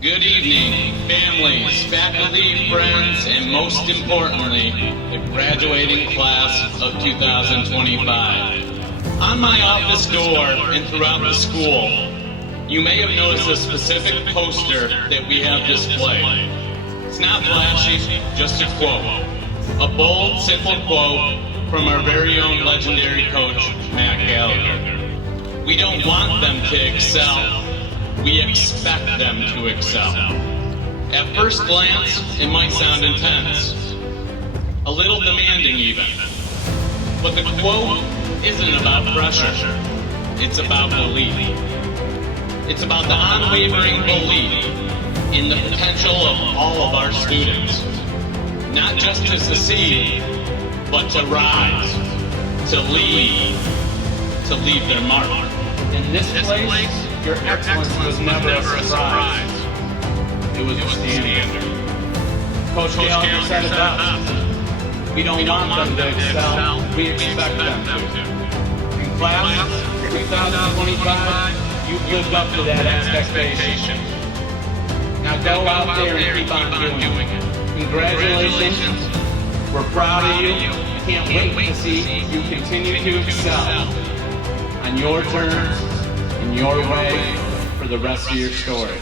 Good evening, families, faculty, friends, and most importantly, the graduating class of 2025. On my office door and throughout the school, you may have noticed a specific poster that we have displayed. It's not flashy, just a quote. A bold, simple quote from our very own legendary coach, Matt Gallagher. We don't want them to excel. We expect them to excel. At first glance, it might sound intense, a little demanding even. But the quote isn't about pressure, it's about belief. It's about the unwavering belief in the potential of all of our students. Not just to succeed, but to rise, to lead their mark. In this place, your excellence was never a surprise. It was a standard. Coach Gallagher said it best. We don't want them to excel, we expect them to. In class 2025, you've lived up to that expectation. Now go out there and keep on doing it. Congratulations. We're proud of you. Can't wait to see you continue to excel on your terms, in your way, for the rest of your story.